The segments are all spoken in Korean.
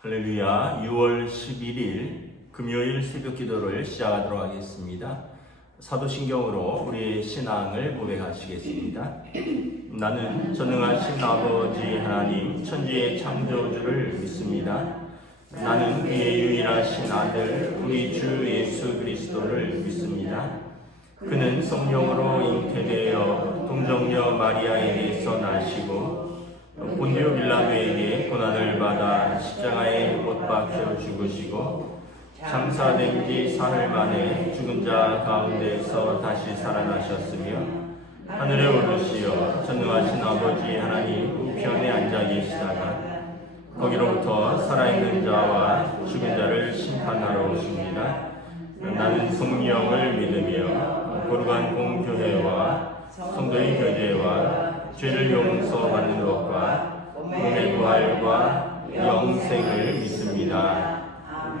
할렐루야. 6월 11일 금요일 새벽 기도를 시작하도록 하겠습니다. 사도신경으로 우리의 신앙을 고백하시겠습니다. 나는 전능하신 아버지 하나님 천지의 창조주를 믿습니다. 나는 그의 유일하신 아들 우리 주 예수 그리스도를 믿습니다. 그는 성령으로 잉태되어 동정녀 마리아에게서 나시고 본디오 빌라도에게 고난을 받아 십자가에 못 박혀 죽으시고 장사된 지 사흘 만에 죽은 자 가운데서 다시 살아나셨으며 하늘에 오르시어 전능하신 아버지 하나님 우편에 앉아 계시다가 거기로부터 살아있는 자와 죽은 자를 심판하러 오십니다. 나는 성령을 믿으며 거룩한 공교회와 성도의 교제와 죄를 용서받는 것과 몸의 부활과 영생을 믿습니다.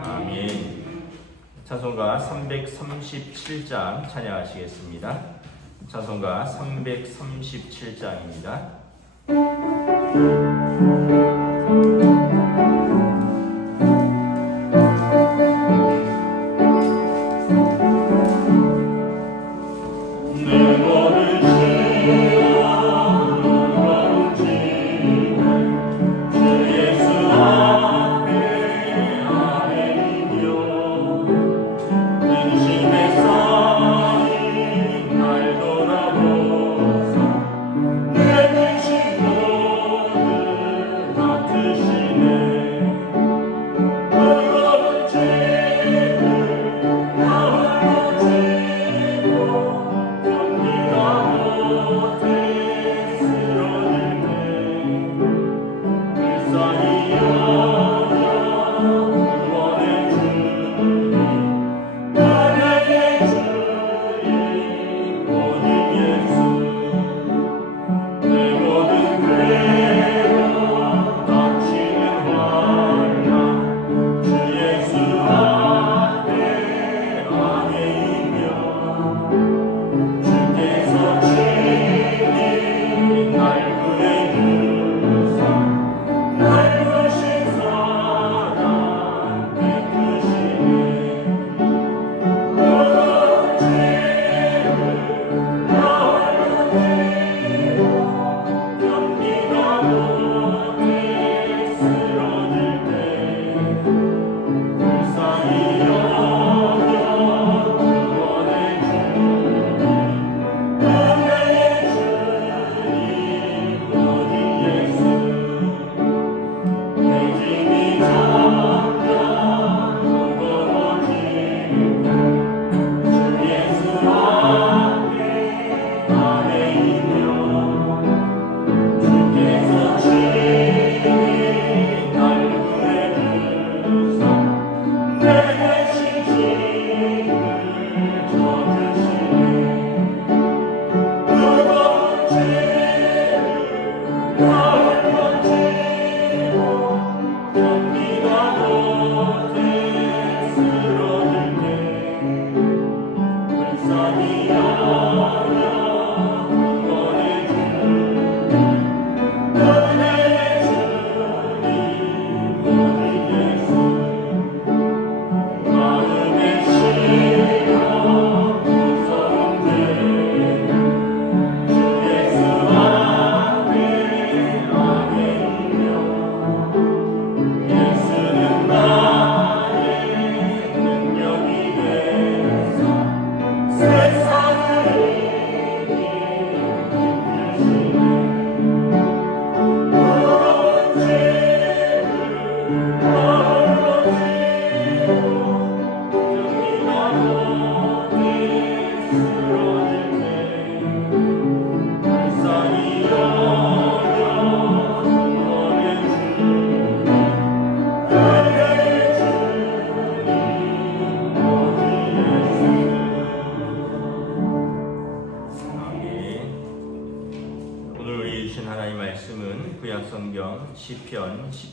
아멘. 찬송가 337장 찬양하시겠습니다. 찬송가 337장입니다.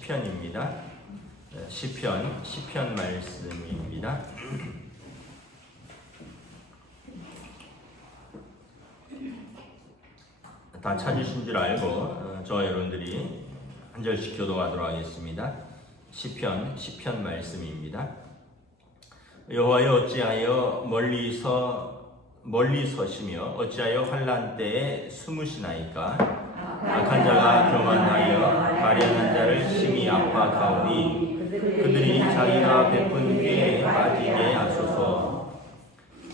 시편입니다. 시편 말씀입니다. 다 찾으신 줄 알고 저와 여러분들이 한 절씩 교독하도록 하겠습니다. 시편 말씀입니다. 여호와여 어찌하여 멀리 서시며 어찌하여 환난 때에 숨으시나이까. 악한 자가 교만하여 가련한 자를 심히 압박하오니 그들이 자기가 베푼 꾀에 빠지게 하소서.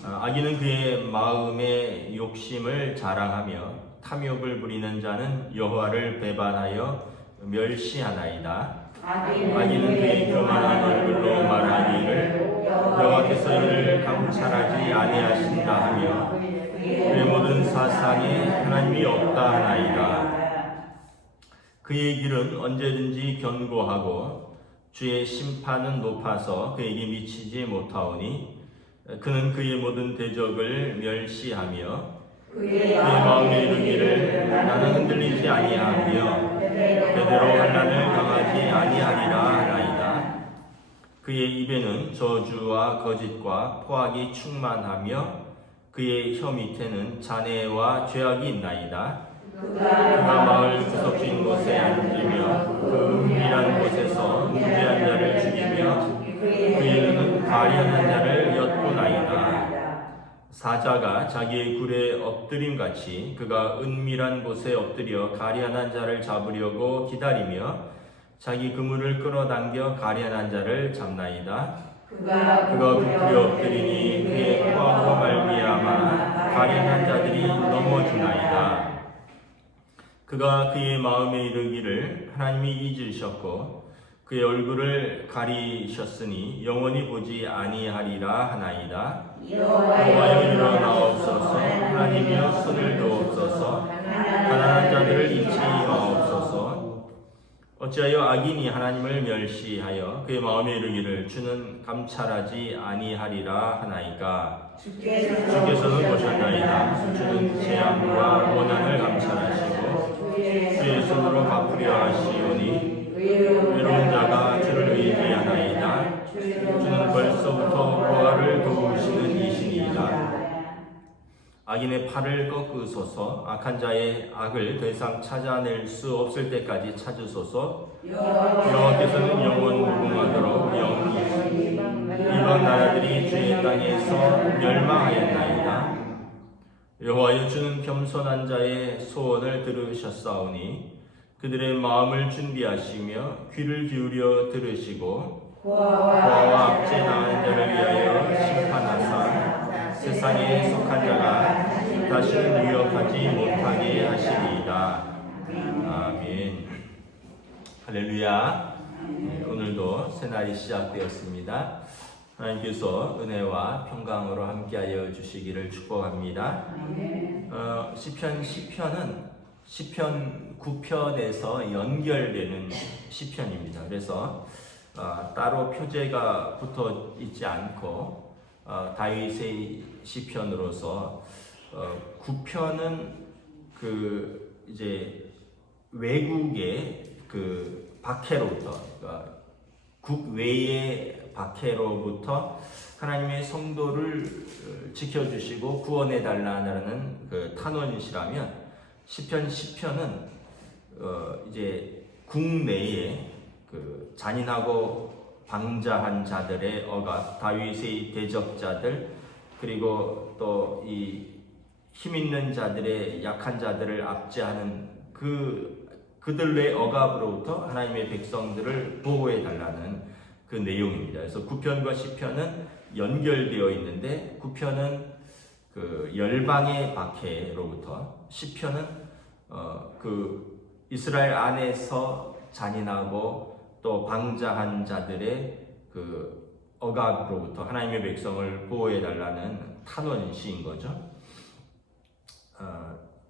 악인은 그의 마음의 욕심을 자랑하며 탐욕을 부리는 자는 여호와를 배반하여 멸시하나이다. 악인은 그의 교만한 얼굴로 말하기를 여호와께서 이를 감찰하지 아니하신다 하며 그의 모든 사상에 하나님이 없다 하나이다. 그의 길은 언제든지 견고하고 주의 심판은 높아서 그에게 미치지 못하오니 그는 그의 모든 대적을 멸시하며 그의 마음에 이르기를 나는 흔들리지 아니하며 대대로 환난을 당하지 아니하리라 하나이다. 그의 입에는 저주와 거짓과 포악이 충만하며 그의 혀 밑에는 잔해와 죄악이 있나이다. 그가 마을 구석진 곳에 앉으며 그 은밀한 곳에서 무죄한 자를 죽이며 그의 눈은 가련한 자를 엿보나이다. 사자가 자기의 굴에 엎드림같이 그가 은밀한 곳에 엎드려 가련한 자를 잡으려고 기다리며 자기 그물을 끌어당겨 가련한 자를 잡나이다. 그가 부풀려 엎드리니 그의 포악으로 말미암아 가련한 자들이 넘어지나이다. 그가 그의 마음에 이르기를 하나님이 잊으셨고 그의 얼굴을 가리셨으니 영원히 보지 아니하리라 하나이다. 여호와여 일어나옵소서. 하나님이여 손을 드옵소서. 가난한 자들을 잊지 마옵소서. 어찌하여 악인이 하나님을 멸시하여 그의 마음에 이르기를 주는 감찰하지 아니하리라 하나이까. 주께서는 보셨나이다. 주는 재앙과 원한을 감찰하시고 주의 손으로 갚으려 하시오니 외로운 자가 주를 의지하나이다. 주는 벌써부터 고아를 도우시는 이신이다. 악인의 팔을 꺾으소서. 악한 자의 악을 더 이상 찾아낼 수 없을 때까지 찾으소서. 여호와께서는 영원 무궁하도록 영원히 이방 나라들이 주의 땅에서 멸망하였나이다. 여호와여 주는 겸손한 자의 소원을 들으셨사오니 그들의 마음을 준비하시며 귀를 기울여 들으시고 고아와 압제당한 자를 위하여 심판하사 세상에 속한 자가 다시는 유혹하지 못하게 하시리이다. 아멘. 할렐루야. 오늘도 새날이 시작되었습니다. 하나님께서 은혜와 평강으로 함께하여 주시기를 축복합니다. 시편은 시편 9편에서 연결되는 시편입니다. 그래서 따로 표제가 붙어 있지 않고 다윗의 시편으로서 9편은 그 이제 외국의 그 박해로부터 국외의 박해로부터 하나님의 성도를 지켜주시고 구원해 달라는 그 탄원이시라면 시편은 이제 국내에 그 잔인하고 방자한 자들의 억압, 다윗의 대적자들, 그리고 또 이 힘 있는 자들의 약한 자들을 압제하는 그들의 억압으로부터 하나님의 백성들을 보호해 달라는 그 내용입니다. 그래서 9편과 10편은 연결되어 있는데 9편은 그 열방의 박해로부터, 10편은 그 이스라엘 안에서 잔인하고 또 방자한 자들의 그 억압으로부터 하나님의 백성을 보호해 달라는 탄원시인 거죠.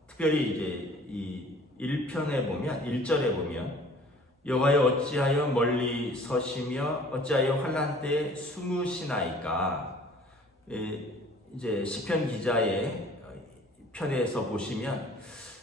특별히 이제 이 1편에 보면 1절에 보면 여호와여 어찌하여 멀리 서시며 어찌하여 환난 때에 숨으시나이까. 이제 시편 기자의 편에서 보시면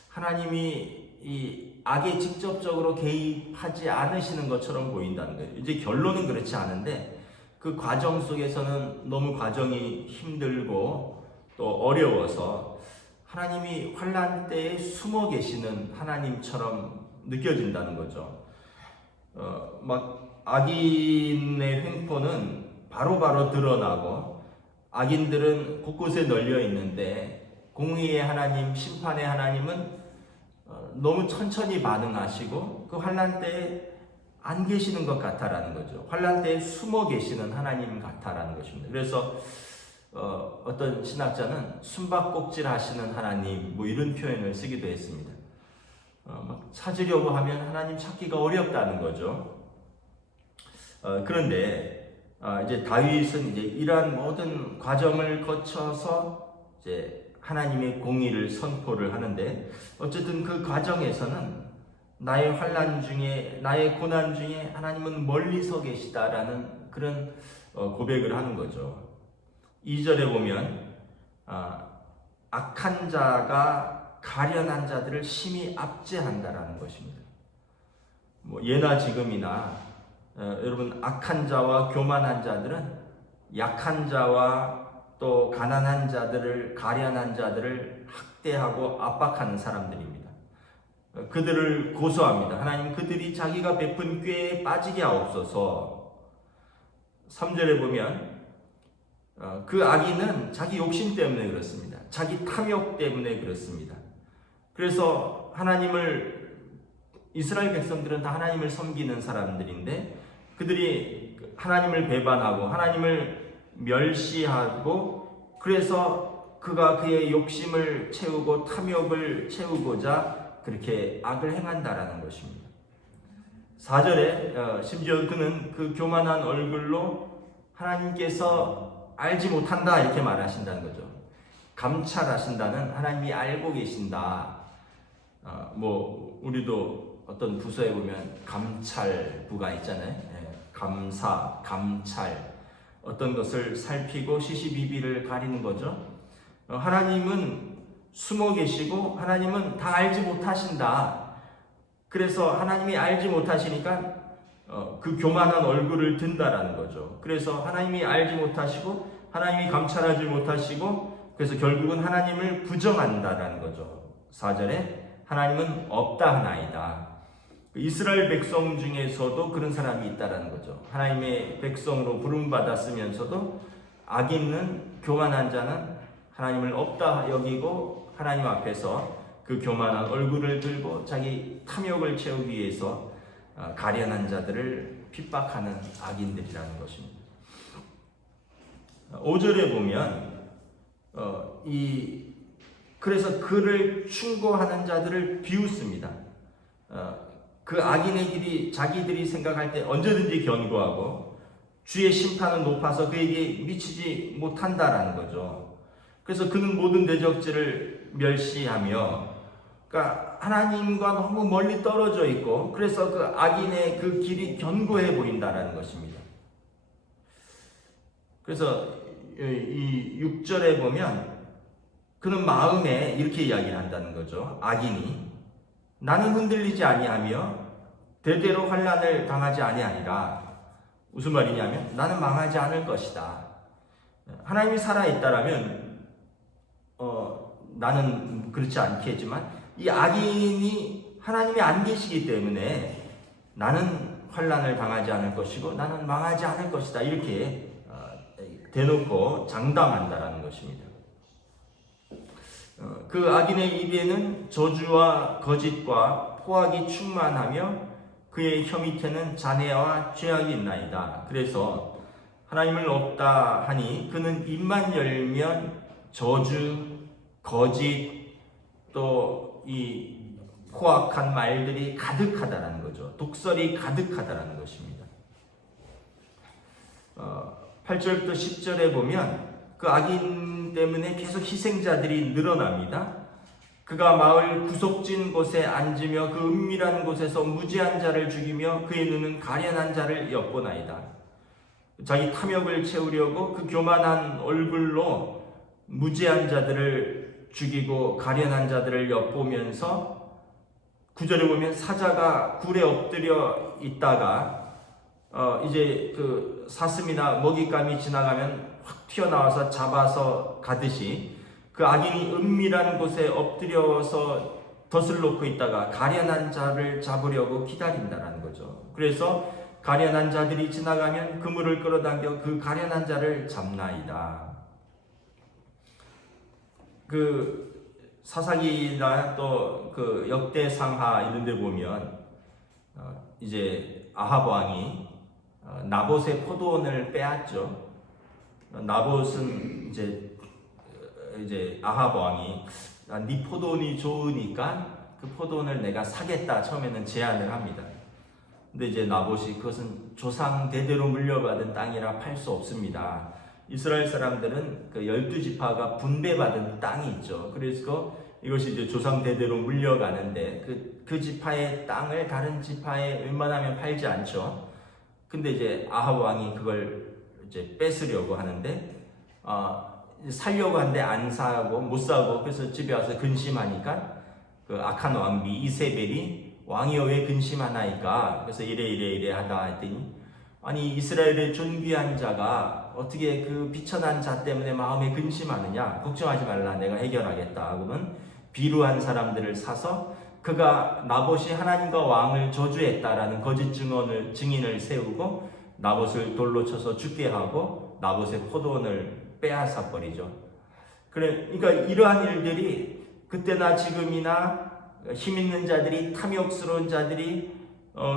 하나님이 이 악에 직접적으로 개입하지 않으시는 것처럼 보인다는 거예요. 이제 결론은 그렇지 않은데 그 과정 속에서는 너무 과정이 힘들고 또 어려워서 하나님이 환난 때에 숨어 계시는 하나님처럼 느껴진다는 거죠. 막 악인의 횡포는 바로바로 드러나고 악인들은 곳곳에 널려 있는데 공의의 하나님, 심판의 하나님은 너무 천천히 반응하시고 그 환난 때에 안 계시는 것 같다라는 거죠. 환난 때에 숨어 계시는 하나님 같다라는 것입니다. 그래서 어떤 신학자는 숨바꼭질 하시는 하나님 뭐 이런 표현을 쓰기도 했습니다. 막 찾으려고 하면 하나님 찾기가 어렵다는 거죠. 그런데 이제 다윗은 이제 이러한 모든 과정을 거쳐서 이제 하나님의 공의를 선포를 하는데 어쨌든 그 과정에서는 나의 환난 중에 나의 고난 중에 하나님은 멀리서 계시다라는 그런 고백을 하는 거죠. 2절에 보면 악한 자가 가련한 자들을 심히 압제한다라는 것입니다. 뭐 예나 지금이나 여러분 악한 자와 교만한 자들은 약한 자와 또 가난한 자들을 가련한 자들을 학대하고 압박하는 사람들입니다. 그들을 고소합니다. 하나님 그들이 자기가 베푼 꾀에 빠지게 하옵소서. 3절에 보면 그 악인은 자기 욕심 때문에 그렇습니다. 자기 탐욕 때문에 그렇습니다. 그래서 이스라엘 백성들은 다 하나님을 섬기는 사람들인데 그들이 하나님을 배반하고 하나님을 멸시하고 그래서 그가 그의 욕심을 채우고 탐욕을 채우고자 그렇게 악을 행한다라는 것입니다. 4절에 심지어 그는 그 교만한 얼굴로 하나님께서 알지 못한다 이렇게 말하신다는 거죠. 감찰하신다는 하나님이 알고 계신다. 뭐 우리도 어떤 부서에 보면 감찰부가 있잖아요. 감사, 감찰 어떤 것을 살피고 시시비비를 가리는 거죠. 하나님은 숨어 계시고 하나님은 다 알지 못하신다. 그래서 하나님이 알지 못하시니까 그 교만한 얼굴을 든다라는 거죠. 그래서 하나님이 알지 못하시고 하나님이 감찰하지 못하시고 그래서 결국은 하나님을 부정한다라는 거죠. 4절에 하나님은 없다 하나이다. 이스라엘 백성 중에서도 그런 사람이 있다라는 거죠. 하나님의 백성으로 부름받았으면서도 악인은 교만한 자는 하나님을 없다 여기고 하나님 앞에서 그 교만한 얼굴을 들고 자기 탐욕을 채우기 위해서 가련한 자들을 핍박하는 악인들이라는 것입니다. 5절에 보면 그래서 그를 충고하는 자들을 비웃습니다. 그 악인의 길이 자기들이 생각할 때 언제든지 견고하고 주의 심판은 높아서 그에게 미치지 못한다라는 거죠. 그래서 그는 모든 대적질을 멸시하며 그러니까 하나님과 너무 멀리 떨어져 있고 그래서 그 악인의 그 길이 견고해 보인다라는 것입니다. 그래서 이 6절에 보면 그는 마음에 이렇게 이야기를 한다는 거죠. 악인이 나는 흔들리지 아니하며 대대로 환난을 당하지 아니하리라. 무슨 말이냐면 나는 망하지 않을 것이다. 하나님이 살아있다라면 나는 그렇지 않겠지만 이 악인이 하나님이 안 계시기 때문에 나는 환난을 당하지 않을 것이고 나는 망하지 않을 것이다. 이렇게 대놓고 장담한다라는 것입니다. 그 악인의 입에는 저주와 거짓과 포악이 충만하며 그의 혀 밑에는 잔해와 죄악이 있나이다. 그래서 하나님을 없다 하니 그는 입만 열면 저주, 거짓, 또 이 포악한 말들이 가득하다라는 거죠. 독설이 가득하다라는 것입니다. 8절부터 10절에 보면 그 악인 때문에 계속 희생자들이 늘어납니다. 그가 마을 구석진 곳에 앉으며 그 은밀한 곳에서 무지한 자를 죽이며 그의 눈은 가련한 자를 엿보나이다. 자기 탐욕을 채우려고 그 교만한 얼굴로 무지한 자들을 죽이고 가련한 자들을 엿보면서 9절에 보면 사자가 굴에 엎드려 있다가 이제 그 사슴이나 먹잇감이 지나가면 확 튀어나와서 잡아서 가듯이 그 악인이 은밀한 곳에 엎드려서 덫을 놓고 있다가 가련한 자를 잡으려고 기다린다는 거죠. 그래서 가련한 자들이 지나가면 그물을 끌어당겨 그 가련한 자를 잡나이다. 그 사사기나 또 그 역대상하 이런 데 보면 이제 아합 왕이 나봇의 포도원을 빼앗죠. 나봇은 이제 아합 왕이 네 포도원이 좋으니까 그 포도원을 내가 사겠다 처음에는 제안을 합니다. 근데 이제 나봇이 그것은 조상 대대로 물려받은 땅이라 팔 수 없습니다. 이스라엘 사람들은 그 12지파가 분배받은 땅이 있죠. 그래서 이것이 이제 조상 대대로 물려가는데 그 지파의 땅을 다른 지파에 웬만하면 팔지 않죠. 근데 이제 아합 왕이 그걸 이제 뺏으려고 하는데 살려고 하는데 안 사고 못 사고, 그래서 집에 와서 근심하니까 그 악한 왕비 이세벨이 왕이여 왜 근심하나이까, 그래서 이래 하다 했더니 아니 이스라엘의 존귀한 자가 어떻게 그 비천한 자 때문에 마음에 근심하느냐, 걱정하지 말라 내가 해결하겠다 하고는 비루한 사람들을 사서 그가 나봇이 하나님과 왕을 저주했다라는 거짓 증인을 세우고 나봇을 돌로 쳐서 죽게 하고 나봇의 포도원을 빼앗아 버리죠. 그러니까 이러한 일들이 그때나 지금이나 힘 있는 자들이, 탐욕스러운 자들이,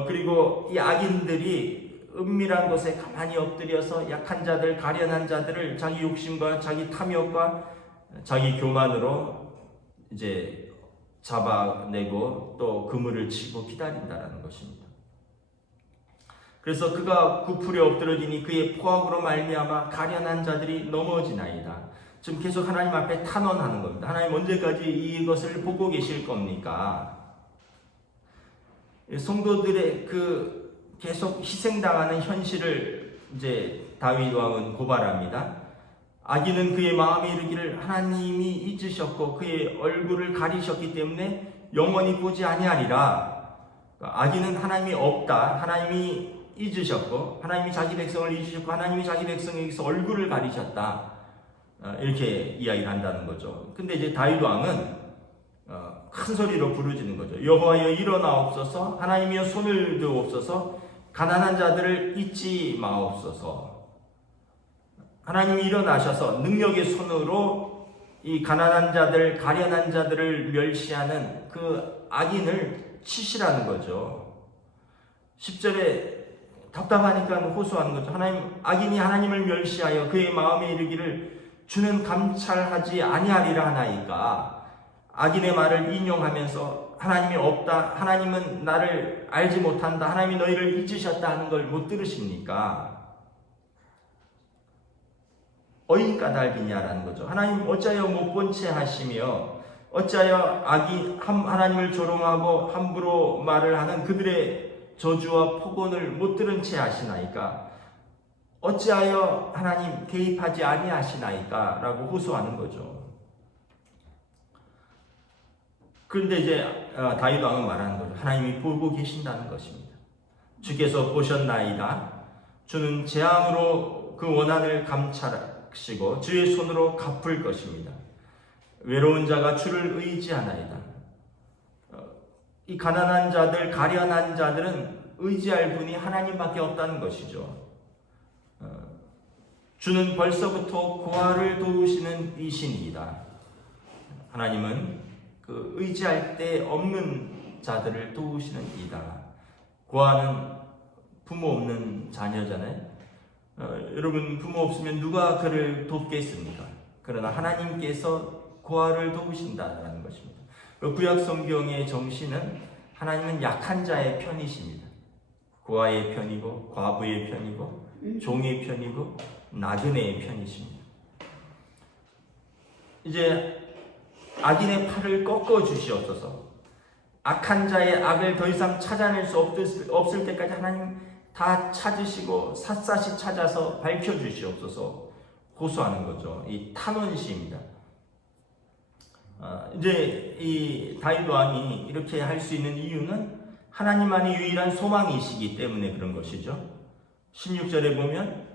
그리고 이 악인들이 은밀한 곳에 가만히 엎드려서 약한 자들, 가련한 자들을 자기 욕심과 자기 탐욕과 자기 교만으로 이제 잡아내고 또 그물을 치고 기다린다라는 것입니다. 그래서 그가 구풀에 엎드러지니 그의 포악으로 말미암아 가련한 자들이 넘어지나이다. 지금 계속 하나님 앞에 탄원하는 겁니다. 하나님 언제까지 이것을 보고 계실 겁니까? 성도들의 그 계속 희생당하는 현실을 이제 다윗 왕은 고발합니다. 악인은 그의 마음에 이르기를 하나님이 잊으셨고 그의 얼굴을 가리셨기 때문에 영원히 보지 아니하리라. 악인은 하나님이 없다, 하나님이 잊으셨고 하나님이 자기 백성을 잊으셨고 하나님이 자기 백성에게서 얼굴을 가리셨다, 이렇게 이야기를 한다는 거죠. 근데 이제 다윗 왕은 큰 소리로 부르짖는 거죠. 여호와여 일어나옵소서, 하나님이여 손을 드옵소서, 가난한 자들을 잊지 마옵소서. 하나님이 일어나셔서 능력의 손으로 이 가난한 자들, 가련한 자들을 멸시하는 그 악인을 치시라는 거죠. 10절에 답답하니까 호소하는 거죠. 악인이 하나님을 멸시하여 그의 마음에 이르기를 주는 감찰하지 아니하리라 하나이까. 악인의 말을 인용하면서 하나님이 없다, 하나님은 나를 알지 못한다, 하나님이 너희를 잊으셨다 하는 걸 못 들으십니까? 어인 까닭이냐라는 거죠. 하나님 어찌하여 못 본 채 하시며 어찌하여 하나님을 조롱하고 함부로 말을 하는 그들의 저주와 폭언을 못 들은 채 하시나이까? 어찌하여 하나님 개입하지 아니하시나이까? 라고 호소하는 거죠. 그런데 이제 다윗 왕은 말하는 거죠. 하나님이 보고 계신다는 것입니다. 주께서 보셨나이다. 주는 재앙으로 그 원한을 감찰하시고 주의 손으로 갚을 것입니다. 외로운 자가 주를 의지하나이다. 이 가난한 자들, 가련한 자들은 의지할 분이 하나님밖에 없다는 것이죠. 주는 벌써부터 고아를 도우시는 이신이다. 하나님은 그 의지할 데 없는 자들을 도우시는 이다. 고아는 부모 없는 자녀잖아요. 여러분 부모 없으면 누가 그를 돕겠습니까? 그러나 하나님께서 고아를 도우신다는 것입니다. 구약 성경의 정신은 하나님은 약한 자의 편이십니다. 고아의 편이고 과부의 편이고 종의 편이고 나그네의 편이십니다. 이제 악인의 팔을 꺾어 주시옵소서. 악한 자의 악을 더 이상 찾아낼 수 없을 때까지 하나님 다 찾으시고 샅샅이 찾아서 밝혀주시옵소서 호소하는 거죠. 이 탄원시입니다. 이제 이 다윗 왕이 이렇게 할 수 있는 이유는 하나님만이 유일한 소망이시기 때문에 그런 것이죠. 16절에 보면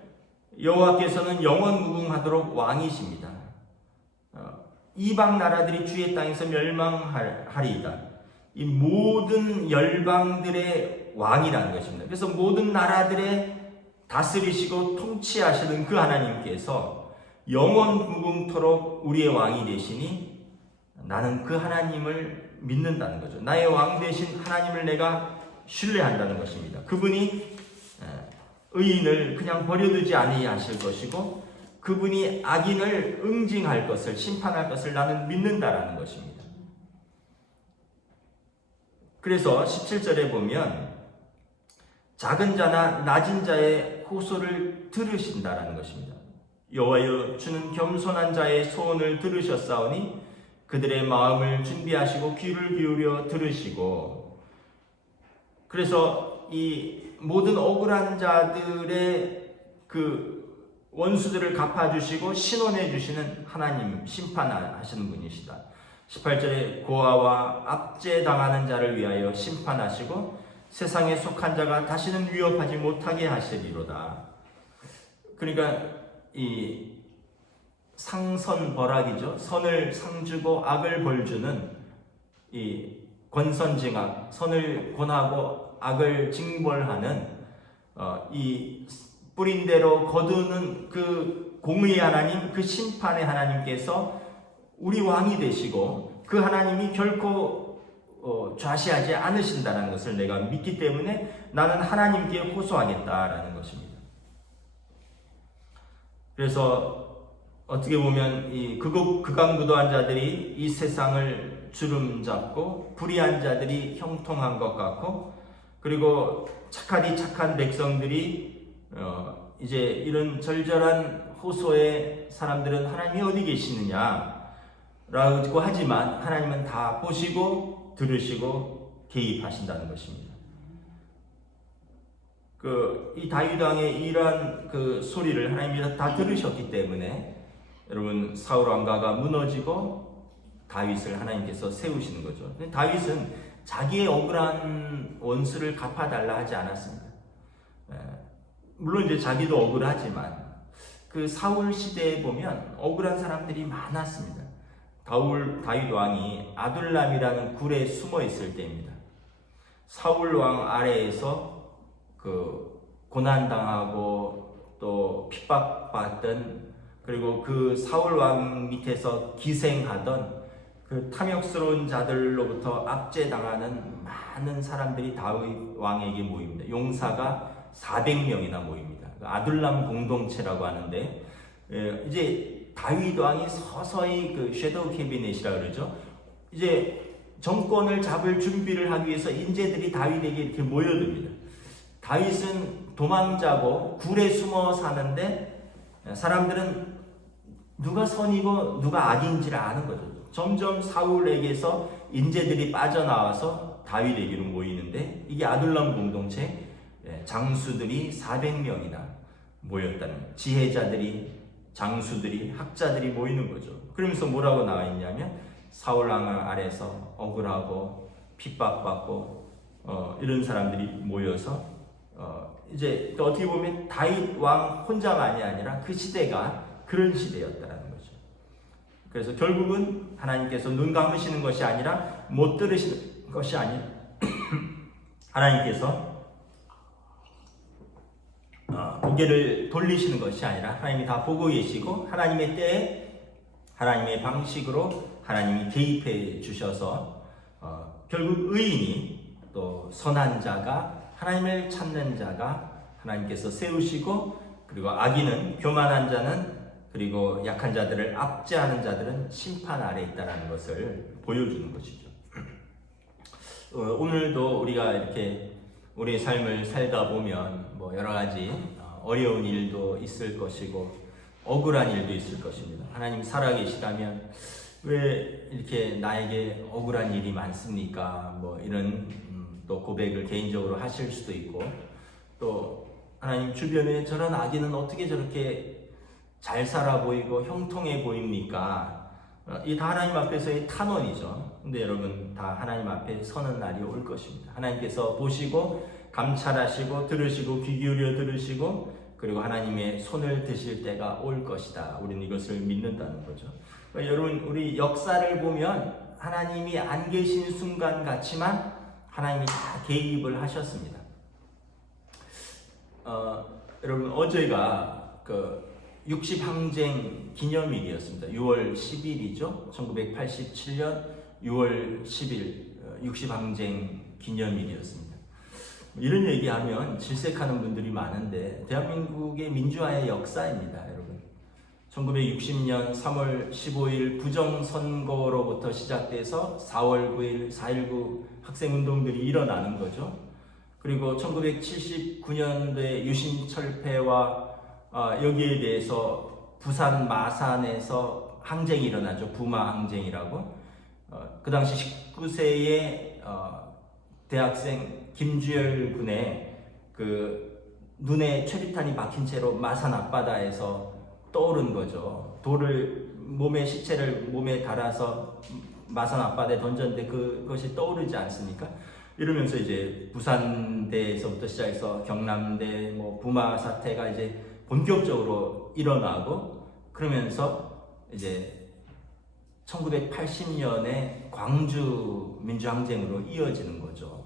여호와께서는 영원 무궁하도록 왕이십니다. 이방 나라들이 주의 땅에서 멸망하리이다. 이 모든 열방들의 왕이라는 것입니다. 그래서 모든 나라들의 다스리시고 통치하시는 그 하나님께서 영원 무궁토록 우리의 왕이 되시니 나는 그 하나님을 믿는다는 거죠. 나의 왕 되신 하나님을 내가 신뢰한다는 것입니다. 그분이 의인을 그냥 버려두지 아니하실 것이고 그분이 악인을 응징할 것을, 심판할 것을 나는 믿는다라는 것입니다. 그래서 17절에 보면 작은 자나 낮은 자의 호소를 들으신다라는 것입니다. 여호와여 주는 겸손한 자의 소원을 들으셨사오니 그들의 마음을 준비하시고 귀를 기울여 들으시고, 그래서 이 모든 억울한 자들의 그 원수들을 갚아주시고 신원해 주시는 하나님, 심판하시는 분이시다. 18절에 고아와 압제당하는 자를 위하여 심판하시고 세상에 속한 자가 다시는 위협하지 못하게 하시리로다. 그러니까 이 상선벌악이죠. 선을 상주고 악을 벌주는 이 권선징악, 선을 권하고 악을 징벌하는 이 뿌린 대로 거두는 그 공의의 하나님, 그 심판의 하나님께서 우리 왕이 되시고 그 하나님이 결코 좌시하지 않으신다는 것을 내가 믿기 때문에 나는 하나님께 호소하겠다라는 것입니다. 그래서 어떻게 보면 이 극악무도한 자들이 이 세상을 주름잡고 불의한 자들이 형통한 것 같고, 그리고 착한 백성들이 이제 이런 절절한 호소의 사람들은 하나님이 어디 계시느냐 라고 하지만 하나님은 다 보시고 들으시고 개입하신다는 것입니다. 이 다윗 왕의 이러한 그 소리를 하나님이 다 들으셨기 때문에 여러분 사울 왕가가 무너지고 다윗을 하나님께서 세우시는 거죠. 근데 다윗은 자기의 억울한 원수를 갚아달라 하지 않았습니다. 물론 이제 자기도 억울하지만 그 사울 시대에 보면 억울한 사람들이 많았습니다. 다윗 왕이 아둘람이라는 굴에 숨어 있을 때입니다. 사울 왕 아래에서 그 고난당하고 또 핍박받던, 그리고 그 사울 왕 밑에서 기생하던 그 탐욕스러운 자들로부터 압제당하는 많은 사람들이 다윗 왕에게 모입니다. 용사가 400명이나 모입니다. 아둘람 공동체라고 하는데, 이제 다윗 왕이 서서히 그 섀도우 캐비넷이라 그러죠. 이제 정권을 잡을 준비를 하기 위해서 인재들이 다윗에게 이렇게 모여듭니다. 다윗은 도망자고 굴에 숨어 사는데 사람들은 누가 선이고 누가 악인지를 아는 거죠. 점점 사울에게서 인재들이 빠져나와서 다윗에게로 모이는데, 이게 아둘람 공동체 장수들이 400명이나 모였다는, 지혜자들이, 장수들이, 학자들이 모이는 거죠. 그러면서 뭐라고 나와 있냐면 사울 왕 아래서 억울하고 핍박받고 이런 사람들이 모여서 이제 또 어떻게 보면 다윗 왕 혼자만이 아니라 그 시대가 그런 시대였다라는 거죠. 그래서 결국은 하나님께서 눈 감으시는 것이 아니라 못 들으시는 것이 아니라 하나님께서 고개를 돌리시는 것이 아니라 하나님이 다 보고 계시고 하나님의 때에 하나님의 방식으로 하나님이 개입해 주셔서 결국 의인이 또 선한 자가, 하나님을 찾는 자가 하나님께서 세우시고, 그리고 악인은, 교만한 자는, 그리고 약한 자들을 압제하는 자들은 심판 아래 있다는 것을 보여주는 것이죠. 오늘도 우리가 이렇게 우리의 삶을 살다 보면 뭐 여러 가지 어려운 일도 있을 것이고 억울한 일도 있을 것입니다. 하나님 살아계시다면 왜 이렇게 나에게 억울한 일이 많습니까? 뭐 이런 또 고백을 개인적으로 하실 수도 있고, 또 하나님 주변에 저런 악인은 어떻게 저렇게 잘 살아 보이고 형통해 보입니까? 이 다 하나님 앞에서의 탄원이죠. 근데 여러분 다 하나님 앞에 서는 날이 올 것입니다. 하나님께서 보시고 감찰하시고 들으시고 귀 기울여 들으시고, 그리고 하나님의 손을 드실 때가 올 것이다. 우리는 이것을 믿는다는 거죠. 그러니까 여러분 우리 역사를 보면 하나님이 안 계신 순간 같지만 하나님이 다 개입을 하셨습니다. 여러분 어제가 그 60항쟁 기념일이었습니다. 6월 10일이죠. 1987년 6월 10일 60항쟁 기념일이었습니다. 이런 얘기하면 질색하는 분들이 많은데 대한민국의 민주화의 역사입니다, 여러분. 1960년 3월 15일 부정선거로부터 시작돼서 4월 9일 4.19 학생운동들이 일어나는 거죠. 그리고 1979년도에 유신철폐와 여기에 대해서 부산 마산에서 항쟁이 일어나죠. 부마항쟁이라고. 그 당시 19세의 대학생 김주열 군의 그 눈에 체류탄이 박힌 채로 마산 앞바다에서 떠오른 거죠. 돌을 시체를 몸에 달아서 마산 앞바다에 던졌는데 그것이 떠오르지 않습니까? 이러면서 이제 부산대에서부터 시작해서 경남대, 부마 사태가 이제 본격적으로 일어나고, 그러면서 이제 1980년에 광주 민주항쟁으로 이어지는 거죠.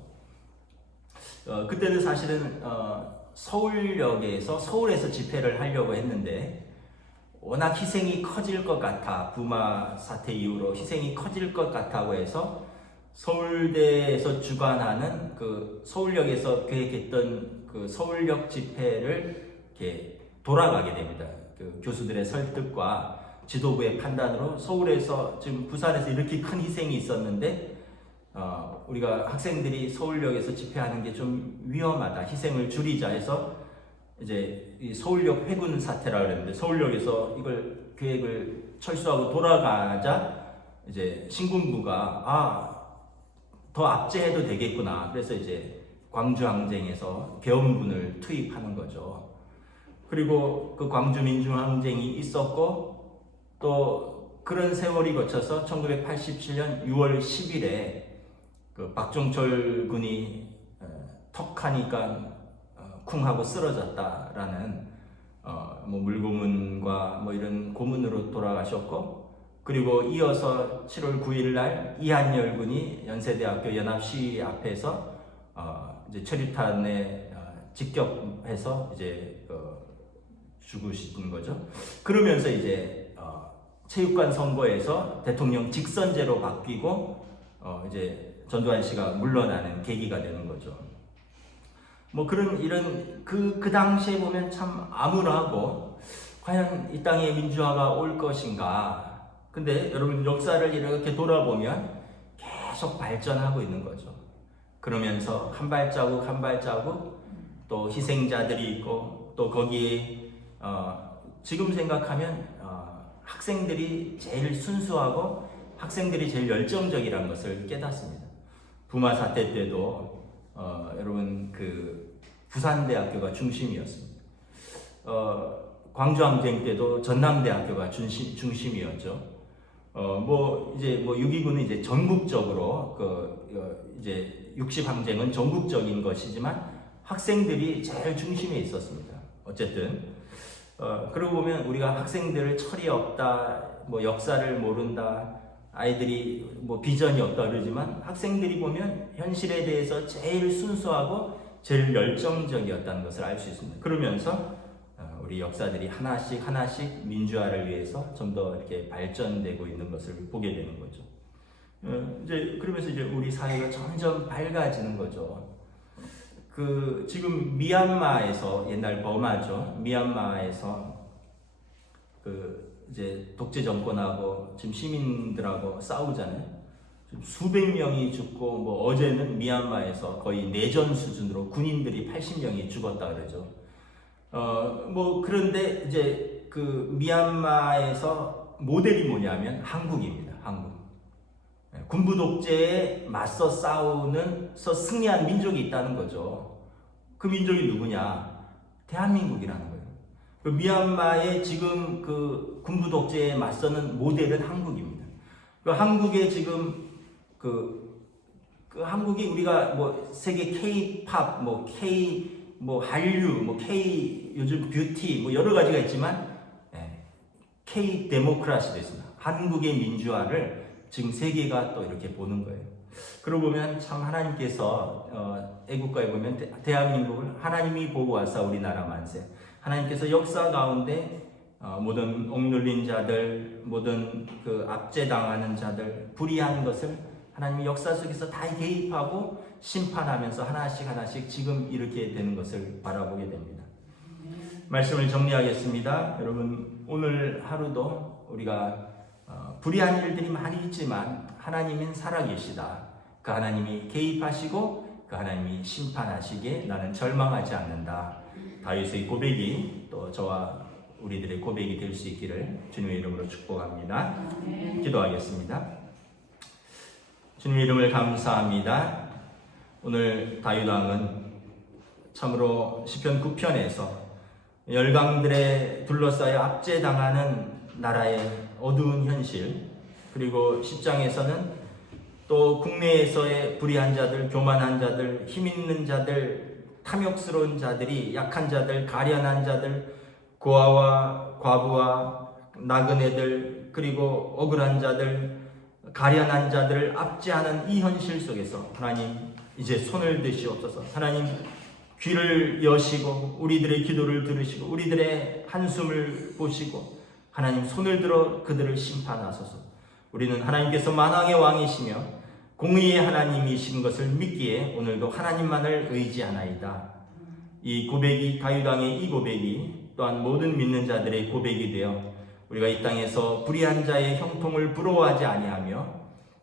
그때는 사실은 서울에서 집회를 하려고 했는데 워낙 희생이 커질 것 같아, 부마 사태 이후로 희생이 커질 것 같다고 해서 서울대에서 주관하는 그 서울역에서 계획했던 그 서울역 집회를 이렇게 돌아가게 됩니다. 그 교수들의 설득과 지도부의 판단으로 서울에서 지금 부산에서 이렇게 큰 희생이 있었는데 우리가 학생들이 서울역에서 집회하는 게 좀 위험하다, 희생을 줄이자 해서 이제 이 서울역 회군 사태라 그랬는데 서울역에서 이걸 계획을 철수하고 돌아가자 이제 신군부가 더 압제해도 되겠구나. 그래서 이제 광주항쟁에서 계엄군을 투입하는 거죠. 그리고 그 광주 민주항쟁이 있었고 또 그런 세월이 거쳐서 1987년 6월 10일에 그 박종철 군이 턱하니까 쿵 하고 쓰러졌다라는 물고문과 이런 고문으로 돌아가셨고, 그리고 이어서 7월 9일 날 이한열 군이 연세대학교 연합시위 앞에서 이제 최루탄에 직격해서 이제 죽으신 거죠. 그러면서 이제 체육관 선거에서 대통령 직선제로 바뀌고 이제 전두환 씨가 물러나는 계기가 되는 거죠. 그 당시에 보면 참 암울하고 과연 이 땅에 민주화가 올 것인가. 근데 여러분 역사를 이렇게 돌아보면 계속 발전하고 있는 거죠. 그러면서 한 발자국 한 발자국 또 희생자들이 있고 또 거기에 지금 생각하면 학생들이 제일 순수하고 학생들이 제일 열정적이라는 것을 깨닫습니다. 부마 사태 때도 여러분 그 부산대학교가 중심이었습니다. 광주항쟁 때도 전남대학교가 중심이었죠. 이제 6.29는 이제 전국적으로 이제 60항쟁은 전국적인 것이지만 학생들이 제일 중심에 있었습니다. 어쨌든 그러고 보면 우리가 학생들을 철이 없다, 역사를 모른다, 아이들이 비전이 없다 그러지만 학생들이 보면 현실에 대해서 제일 순수하고 제일 열정적이었다는 것을 알 수 있습니다. 그러면서 우리 역사들이 하나씩 민주화를 위해서 좀 더 이렇게 발전되고 있는 것을 보게 되는 거죠. 그러면서 이제 우리 사회가 점점 밝아지는 거죠. 지금 미얀마에서, 옛날 버마죠. 미얀마에서 이제 독재 정권하고 지금 시민들하고 싸우잖아요. 수백 명이 죽고 어제는 미얀마에서 거의 내전 수준으로 군인들이 80명이 죽었다 그러죠. 그런데 이제 미얀마에서 모델이 뭐냐면 한국입니다. 한국. 군부 독재에 맞서 승리한 민족이 있다는 거죠. 그 민족이 누구냐? 대한민국이라는 거예요. 미얀마의 지금 군부 독재에 맞서는 모델은 한국입니다. 한국의 지금 한국이 우리가 세계 K-팝, K 한류, K 요즘 뷰티 여러 가지가 있지만 K 데모크라시도 있습니다. 한국의 민주화를 지금 세계가 또 이렇게 보는 거예요. 그러고 보면 참 하나님께서 애국가에 보면 대한민국을 하나님이 보고 와서 우리나라 만세. 하나님께서 역사 가운데 모든 억눌린 자들, 모든 그 압제당하는 자들, 불의한 것을 하나님이 역사 속에서 다 개입하고 심판하면서 하나씩 지금 이렇게 되는 것을 바라보게 됩니다. 말씀을 정리하겠습니다. 여러분, 오늘 하루도 우리가 불의한 일들이 많이 있지만 하나님은 살아계시다. 그 하나님이 개입하시고 그 하나님이 심판하시기에 나는 절망하지 않는다. 다윗의 고백이 또 저와 우리들의 고백이 될 수 있기를 주님의 이름으로 축복합니다. 기도하겠습니다. 주님의 이름을 감사합니다. 오늘 다윗 왕은 참으로 시편 9편에서 열강들에 둘러싸여 압제당하는 나라의 어두운 현실, 그리고 10장에서는 또 국내에서의 불의한 자들, 교만한 자들, 힘있는 자들, 탐욕스러운 자들이 약한 자들, 가련한 자들, 고아와 과부와 나그네들, 그리고 억울한 자들, 가련한 자들을 압제하는 이 현실 속에서 하나님 이제 손을 드시옵소서. 하나님 귀를 여시고 우리들의 기도를 들으시고 우리들의 한숨을 보시고 하나님 손을 들어 그들을 심판하소서. 우리는 하나님께서 만왕의 왕이시며 공의의 하나님이신 것을 믿기에 오늘도 하나님만을 의지하나이다. 이 고백이, 다윗 왕의 이 고백이 또한 모든 믿는 자들의 고백이 되어 우리가 이 땅에서 불의한 자의 형통을 부러워하지 아니하며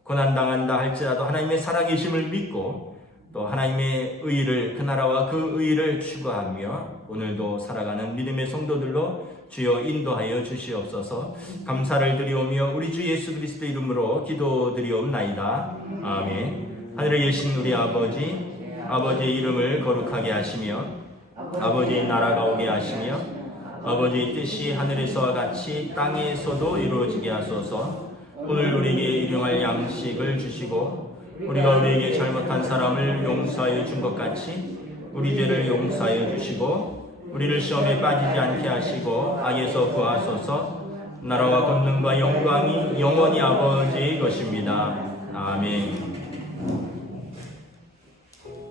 고난당한다 할지라도 하나님의 살아계심을 믿고 또 하나님의 의를, 그 나라와 그 의를 추구하며 오늘도 살아가는 믿음의 성도들로 주여 인도하여 주시옵소서. 감사를 드리오며 우리 주 예수 그리스도 이름으로 기도드리옵나이다. 아멘. 하늘에 계신 우리 아버지, 아버지의 이름을 거룩하게 하시며 아버지의 나라가 오게 하시며 아버지의 뜻이 하늘에서와 같이 땅에서도 이루어지게 하소서. 오늘 우리에게 일용할 양식을 주시고 우리가 우리에게 잘못한 사람을 용서하여 준 것 같이 우리 죄를 용서하여 주시고 우리를 시험에 빠지지 않게 하시고 악에서 구하소서. 나라와 권능과 영광이 영원히 아버지의 것입니다. 아멘.